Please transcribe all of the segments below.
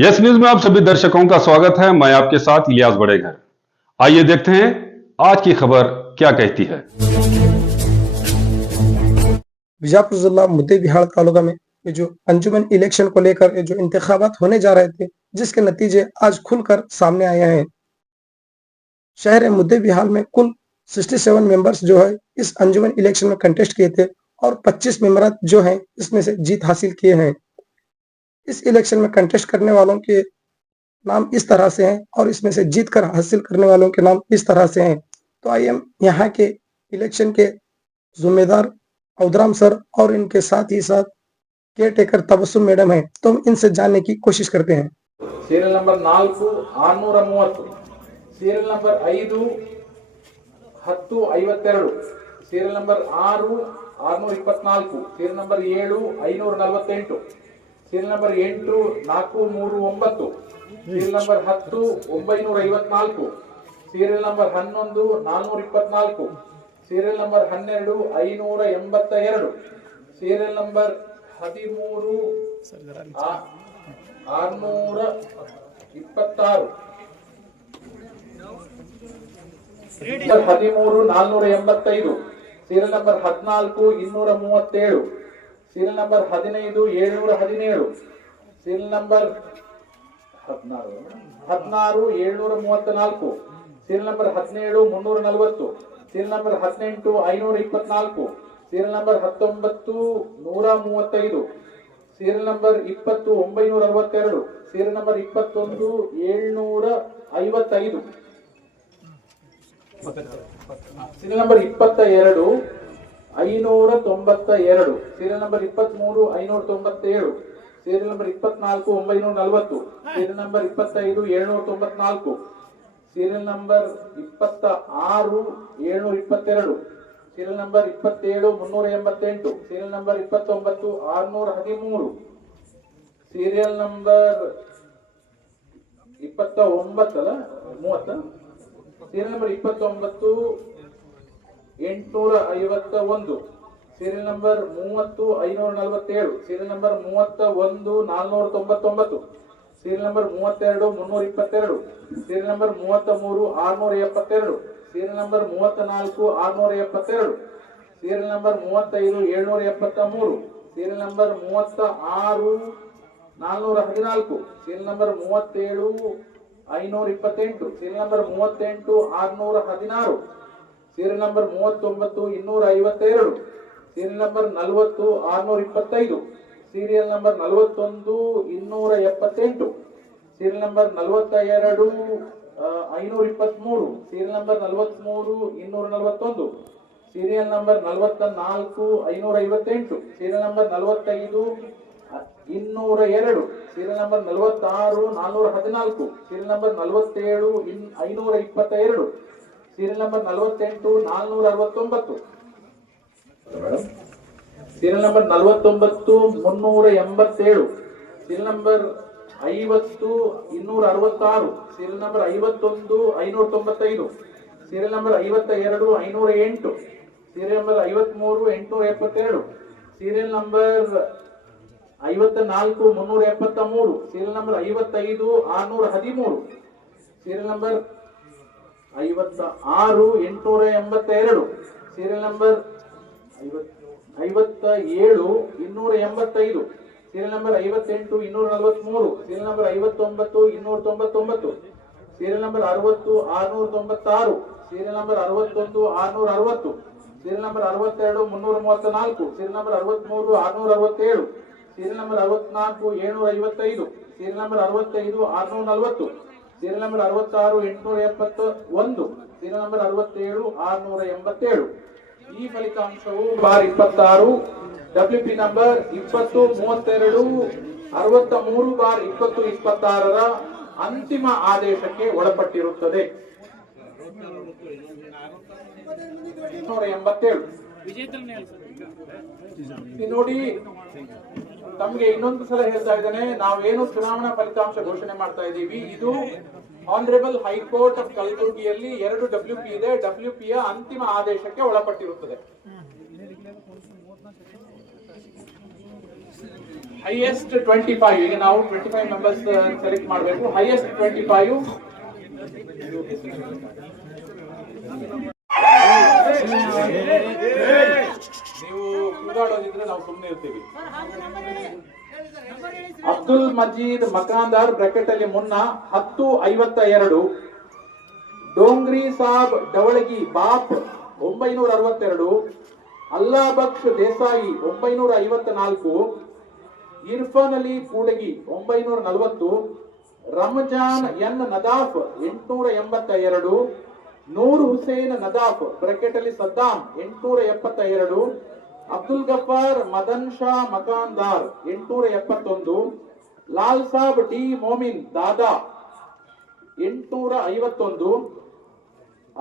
Yes news में आप सभी दर्शकों का स्वागत है। मैं आपके साथ इलियास बड़ेघर। आइए देखते हैं आज की खबर क्या कहती है। बीजापुर जिला मुद्देबिहाड़ तालुका में ये जो अंजुमन इलेक्शन को लेकर ये जो इंतखाबात होने जा रहे थे, जिसके नतीजे आज खुलकर सामने आए हैं। शहर मुद्देबिहाड़ में कुल 67 मेंबर्स जो है इस अंजुमन इलेक्शन में कंटेस्ट किए थे और 25 मेंबर जो हैं इसमें से जीत हासिल किए हैं। इस इलेक्शन में कंटेस्ट करने वालों के नाम इस तरह से हैं और इसमें से जीत कर हासिल करने वालों के नाम इस तरह से हैं। तो आइए हम यहाँ के इलेक्शन के जिम्मेदार औदराम सर और इनके साथ ही साथ केयर टेकर तबस्सुम मैडम है, तो हम इनसे जानने की कोशिश करते हैं। Serial number 4 630, serial number 5 1052, serial number 6 624, serial number 7 548, serial number 8 439, serial number 10 954, serial number 11 424, serial number 12 582, serial number 13 626, 13 485, serial number 14 237, serial number 15 717, serial number 16 734, serial number 17 340, serial number 18 524, serial number 19 135, serial number 20 962, serial number 21 755, serial number 22 592, serial number 23 597, serial number 24 940, serial number 25 794, serial number 26 722, serial number 27 388, serial number 29 613, serial number 29 30, serial number 29 851, serial number 30 547, serial number 31 499, serial number 32 322, serial number 33 672, serial number 34 672, serial number 35 773, serial number 36 414, serial number 37 528, serial number 38 616, serial number 39 252, serial number 40 625, serial number 41 278, serial number 42 523, serial number 43 241, serial number 44 558, serial number 45 202, serial number 46 414, serial number 47 522, serial number 48 469, serial number 49 387, serial number 50 266, serial number 51 595, serial number 52 508, serial number 53 872, serial number 54 373, serial number 55 613, serial number 56 882, serial number 57 285, serial number 58 243, serial number 59 299, serial number 60 696, serial number 61 660, serial number 62 334, serial number 63 667, serial number 64 755, serial number 65 640, serial number 66 871, serial number 67 687. ಈ ಫಲಿತಾಂಶವು bar 26 WP number 2032 63 bar 2026ರ ಅಂತಿಮ ಆದೇಶಕ್ಕೆ ಒಳಪಟ್ಟಿರುತ್ತದೆ. 187 ನೋಡಿ, ತಮಗೆ ಇನ್ನೊಂದು ಸಲ ಹೇಳ್ತಾ ಇದ್ದೇನೆ, ನಾವೇನು ಚುನಾವಣಾ ಫಲಿತಾಂಶ ಘೋಷಣೆ ಮಾಡ್ತಾ ಇದ್ದೀವಿ, ಇದು ಆನರೇಬಲ್ ಹೈಕೋರ್ಟ್ ಆಫ್ ಕಲಬುರಗಿಯಲ್ಲಿ 2 WP ಇದೆ. WP ಯ ಅಂತಿಮ ಆದೇಶಕ್ಕೆ ಒಳಪಟ್ಟಿರುತ್ತದೆ. ಹೈಯೆಸ್ಟ್ 25, ಈಗ ನಾವು 25 ಮೆಂಬರ್ಸ್ ಸೆಲೆಕ್ಟ್ ಮಾಡಬೇಕು. ಹೈಯೆಸ್ಟ್ 25. ನೀವು ಕೂಗಾಡೋದಿದ್ರೆ ನಾವು ಸುಮ್ಮನೆ ಇರ್ತೀವಿ. ಅಬ್ದುಲ್ ಮಜೀದ್ ಮಕಾಂದಾರ್ ಬ್ರಾಕೆಟ್ ಅಲ್ಲಿ ಮುನ್ನ 1052. ಡೋಂಗ್ರಿ ಸಾಬ್ ಡವಳಗಿ ಬಾಪ್ 962. ಅಲ್ಲಾ ಬಕ್ಷ್ ದೇಸಾಯಿ 954. ಇರ್ಫಾನ್ ಅಲಿ ಕೂಡಗಿ 940. ರಂಜಾನ್ ಎನ್ ನದಾಫ್ 882. ನೂರ್ ಹುಸೇನ್ ನದಾಫ್ ಬ್ರಾಕೆಟ್ ಅಲ್ಲಿ Saddam 872. Abdul Gaffar Madan Shah Makandar 871. Lal Sab D Momin Dada 851.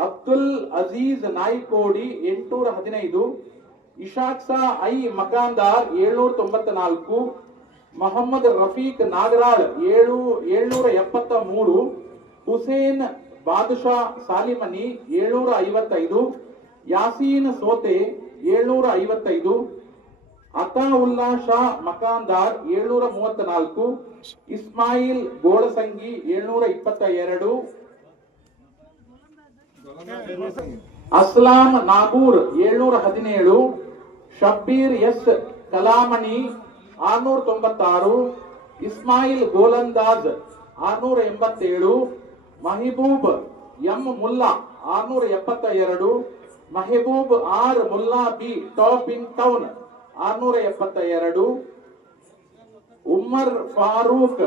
Abdul Aziz Naikodi 815. Ishaq saw I Makandar 794. Mohammed Rafiq Nagaral 773. Hussain ಬಾದಶಾ ಸಾಲಿಮನಿ 755. ಯಾಸೀನ್ ಸೋತೆ 755. Ataullah Shah Makandar 734. Ismail Golasangi 722. Assam Nagur 717. Shabbir S ಕಲಾಮಣಿ 696. Ismail ಗೋಲಂದಾಜ್ 687. Mahiboob M Mulla 672. Mahiboob R Mulla B top in town 672. Ummar Farooq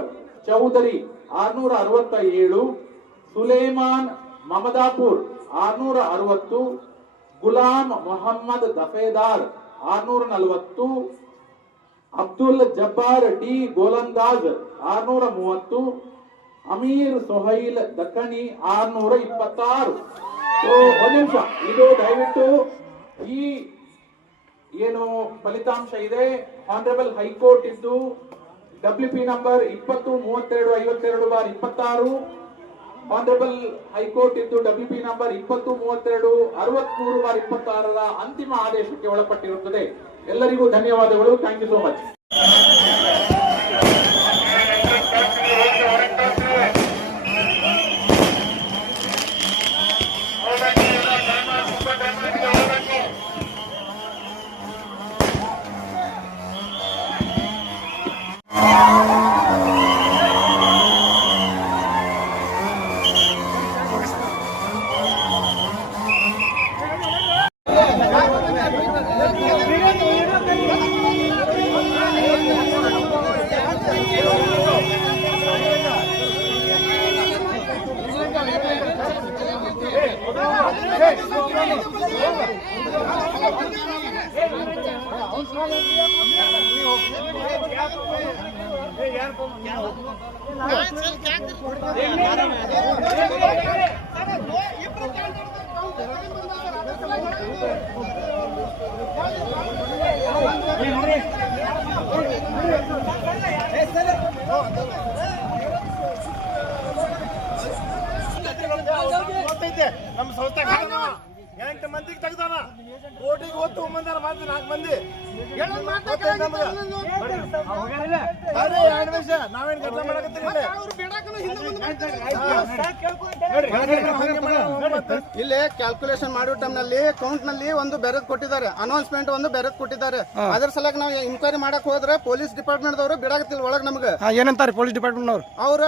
Chaudhary 667. Suleman Mamadapur 660. Ghulam Mohammad Dafedar 640. Abdul Jabbar D Golandaz 630. Ameer Sohail Dakkani 626. ಒಂದ್ ನಿಮಿಷ, ಇದು ದಯವಿಟ್ಟು ಈ ಏನು ಫಲಿತಾಂಶ ಇದೆ ಆನರೇಬಲ್ ಹೈಕೋರ್ಟ್ ಇದ್ದು WP ನಂಬರ್ 203252/26. ಆನರೇಬಲ್ ಹೈಕೋರ್ಟ್ ಇದ್ದು WP ನಂಬರ್ 203263/26ರ ಅಂತಿಮ ಆದೇಶಕ್ಕೆ ಒಳಪಟ್ಟಿರುತ್ತದೆ. ಎಲ್ಲರಿಗೂ ಧನ್ಯವಾದಗಳು. Thank you so much. ನಮ್ಮ ಸಂಸ್ಥೆ 8 ಮಂದಿಗೆ ತೆಗ್ದಾನ. ಕೋಟಿಗೆ ಹೊತ್ತು ಮಂದಿ 4 ಮಂದಿ ನಾವೇನ್ ಕೆಲಸ ಮಾಡಕತ್ತೀವಿ ಇಲ್ಲಿ ಕ್ಯಾಲ್ಕುಲೇಷನ್ ಮಾಡೋ ಟೈಮ್ ನಲ್ಲಿ ಕೌಂಟ್ ನಲ್ಲಿ ಒಂದು ಬೆರೆದ್ ಕೊಟ್ಟಿದ್ದಾರೆ, ಅನೌನ್ಸ್ಮೆಂಟ್ ಒಂದು ಬೆರೆದ್ ಕೊಟ್ಟಿದ್ದಾರೆ. ಅದ್ರ ಸಲಕ ನಾವು ಇನ್ಕ್ವೈರಿ ಮಾಡಕ್ ಹೋದ್ರೆ ಪೊಲೀಸ್ ಡಿಪಾರ್ಟ್ಮೆಂಟ್ ದವರು ಬಿಡಾಕತ್ತಿಲ್ಲ ಒಳಗ್ ನಮ್ಗೆ. ಏನಂತಾರೆ ಪೊಲೀಸ್ ಡಿಪಾರ್ಟ್ಮೆಂಟ್ ಅವ್ರು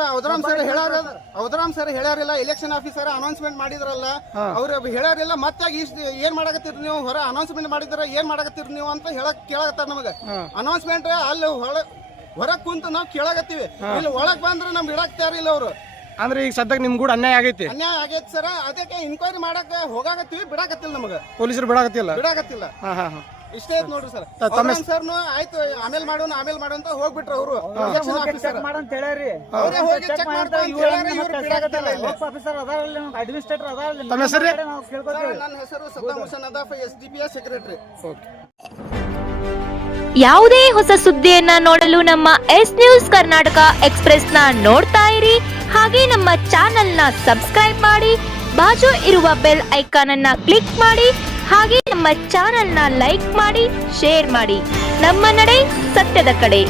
ಅವಧರಾಮ್ ಸರ್ ಹೇಳ್ಯಾರಿಲ್ಲ, ಎಲೆಕ್ಷನ್ ಆಫೀಸರ್ ಅನೌನ್ಸ್ಮೆಂಟ್ ಮಾಡಿದ್ರಲ್ಲ ಅವ್ರು ಹೇಳ್ಯಾರಿಲ್ಲ. ಮತ್ತೆ ಏನ್ ಮಾಡಕತ್ತೀರಿ ನೀವು, ಹೊರ ಅನೌನ್ಸ್ಮೆಂಟ್ ಮಾಡಿದ್ರ ಏನ್ ಮಾಡಕತ್ತೀರಿ ನೀವು ಅಂತ ಕೇಳಾಕತ್ತಾರ ನಮಗೆ. ಅನೌನ್ಸ್ಮೆಂಟ್ ಅಲ್ಲಿ ಹೊರಗ್ ಕುಂತು ನಾವು ಕೇಳಾಕತ್ತೀವಿ, ಇಲ್ಲಿ ಒಳಗ್ ಬಂದ್ರೆ ನಮ್ ಬಿಡಾಕ್ ತಯಾರಿಲ್ಲ ಅವ್ರು. ಅಂದ್ರೆ ಈಗ ಸದ್ಯಕ್ಕೆ ನಿಮ್ ಕೂಡ ಅನ್ಯಾಯ ಆಗೈತಿ ಸರ್. ಅದಕ್ಕೆ ಇನ್ಕ್ವೈರಿ ಮಾಡಕ್ ಹೋಗಾಕತ್ತೀವಿ, ಬಿಡಾಕತ್ತಿಲ್ಲ ನಮಗೆ ಪೊಲೀಸರು ಬಿಡಾಕತ್ತಿಲ್ಲ. ಇಷ್ಟೇ ಐತ್ ನೋಡ್ರಿ ಸರ್. ಸರ್ ಆಯ್ತು ಆಮೇಲೆ ಮಾಡೋಣ ಅಂತ ಹೋಗ್ಬಿಟ್ರು ಅವರು. ನನ್ನ ಹೆಸರು ಸದ್ದಾಂ ಹುಸೇನ್ ನದಾಫ್, SDPI ಸೆಕ್ರೆಟರಿ. ಯಾವುದೇ ಹೊಸ ಸುದ್ದಿಯನ್ನ ನೋಡಲು ನಮ್ಮ ಎಸ್ ನ್ಯೂಸ್ ಕರ್ನಾಟಕ ಎಕ್ಸ್ಪ್ರೆಸ್ ನ ನೋಡ್ತಾ ಇರಿ. ಹಾಗೆ ನಮ್ಮ ಚಾನೆಲ್ ನ ಸಬ್ಸ್ಕ್ರೈಬ್ ಮಾಡಿ, ಬಾಜು ಇರುವ ಬೆಲ್ ಐಕಾನ್ ಅನ್ನ ಕ್ಲಿಕ್ ಮಾಡಿ. ಹಾಗೆ ನಮ್ಮ ಚಾನೆಲ್ ನ ಲೈಕ್ ಮಾಡಿ, ಶೇರ್ ಮಾಡಿ. ನಮ್ಮ ನಡೆ ಸತ್ಯದ ಕಡೆ.